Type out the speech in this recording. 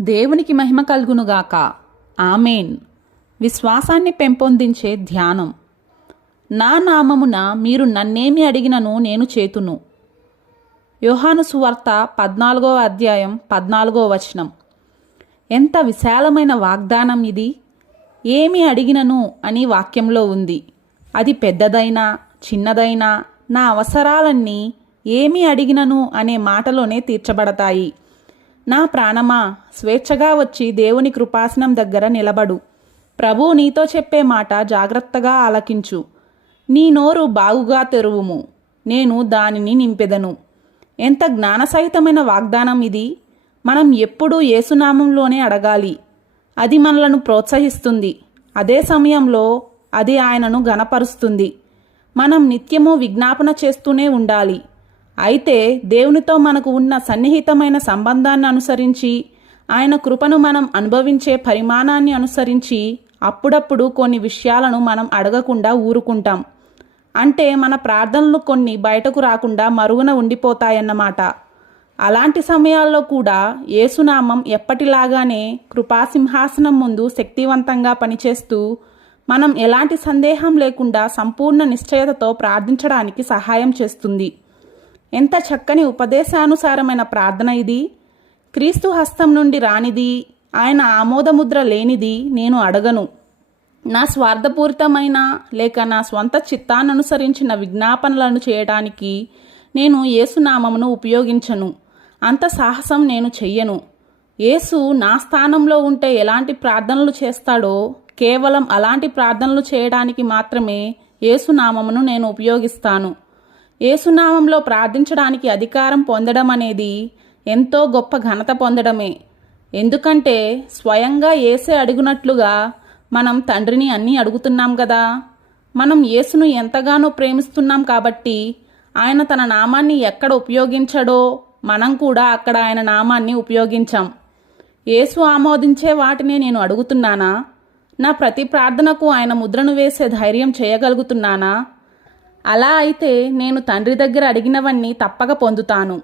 దేవునికి మహిమ కలుగునుగాక. ఆమెన్. విశ్వాసాన్ని పెంపొందించే ధ్యానం. నా నామమున మీరు నన్నేమి అడిగినను నేను చేతును. యోహాను సువార్త పద్నాలుగో అధ్యాయం పద్నాలుగో వచనం. ఎంత విశాలమైన వాగ్దానం ఇది. ఏమి అడిగినను అని వాక్యంలో ఉంది. అది పెద్దదైనా చిన్నదైనా నా అవసరాలన్నీ ఏమి అడిగినను అనే మాటలోనే తీర్చబడతాయి. నా ప్రాణమా స్వేచ్ఛగా వచ్చి దేవుని కృపాసనం దగ్గర నిలబడు. ప్రభు నీతో చెప్పే మాట జాగ్రత్తగా ఆలకించు. నీ నోరు బాగుగా తెరువుము. నేను దానిని నింపెదను. ఎంత జ్ఞానసహితమైన వాగ్దానం ఇది! మనం ఎప్పుడూ ఏసునామంలోనే అడగాలి. అది మనలను ప్రోత్సహిస్తుంది. అదే సమయంలో అది ఆయనను గణపరుస్తుంది మనం నిత్యము విజ్ఞాపన చేస్తూనే ఉండాలి. అయితే దేవునితో మనకు ఉన్న సన్నిహితమైన సంబంధాన్ని అనుసరించి ఆయన కృపను మనం అనుభవించే పరిమాణాన్ని అనుసరించి అప్పుడప్పుడు కొన్ని విషయాలను మనం అడగకుండా ఊరుకుంటాం. అంటే మన ప్రార్థనలు కొన్ని బయటకు రాకుండా మరుగున ఉండిపోతాయన్నమాట. అలాంటి సమయాల్లో కూడా యేసునామం ఎప్పటిలాగానే కృపాసింహాసనం ముందు శక్తివంతంగా పనిచేస్తూ మనం ఎలాంటి సందేహం లేకుండా సంపూర్ణ నిశ్చయతతో ప్రార్థించడానికి సహాయం చేస్తుంది. ఎంత చక్కని ఉపదేశానుసారమైన ప్రార్థన ఇది? క్రీస్తు హస్తం నుండి రానిది ఆయన ఆమోదముద్ర లేనిది నేను అడగను. నా స్వార్థపూరితమైన లేక నా స్వంత చిత్తాన్ననుసరించిన విజ్ఞాపనలను చేయడానికి నేను యేసునామమును ఉపయోగించను. అంత సాహసం నేను చెయ్యను. యేసు నా స్థానంలో ఉంటే ఎలాంటి ప్రార్థనలు చేస్తాడో కేవలం అలాంటి ప్రార్థనలు చేయడానికి మాత్రమే యేసునామమును నేను ఉపయోగిస్తాను. ఏసునామంలో ప్రార్థించడానికి అధికారం పొందడం అనేది ఎంతో గొప్ప ఘనత పొందడమే. ఎందుకంటే స్వయంగా ఏసే అడుగునట్లుగా మనం తండ్రిని అన్నీ అడుగుతున్నాం కదా మనం యేసును ఎంతగానో ప్రేమిస్తున్నాం కాబట్టి ఆయన తన నామాన్ని ఎక్కడ ఉపయోగించడో మనం కూడా అక్కడ ఆయన నామాన్ని ఉపయోగించాం. యేసు ఆమోదించే వాటినే నేను అడుగుతున్నానా? నా ప్రతి ప్రార్థనకు ఆయన ముద్రను వేసే ధైర్యం చేయగలుగుతున్నానా? అలా అయితే నేను తండ్రి దగ్గర అడిగినవన్నీ తప్పక పొందుతాను.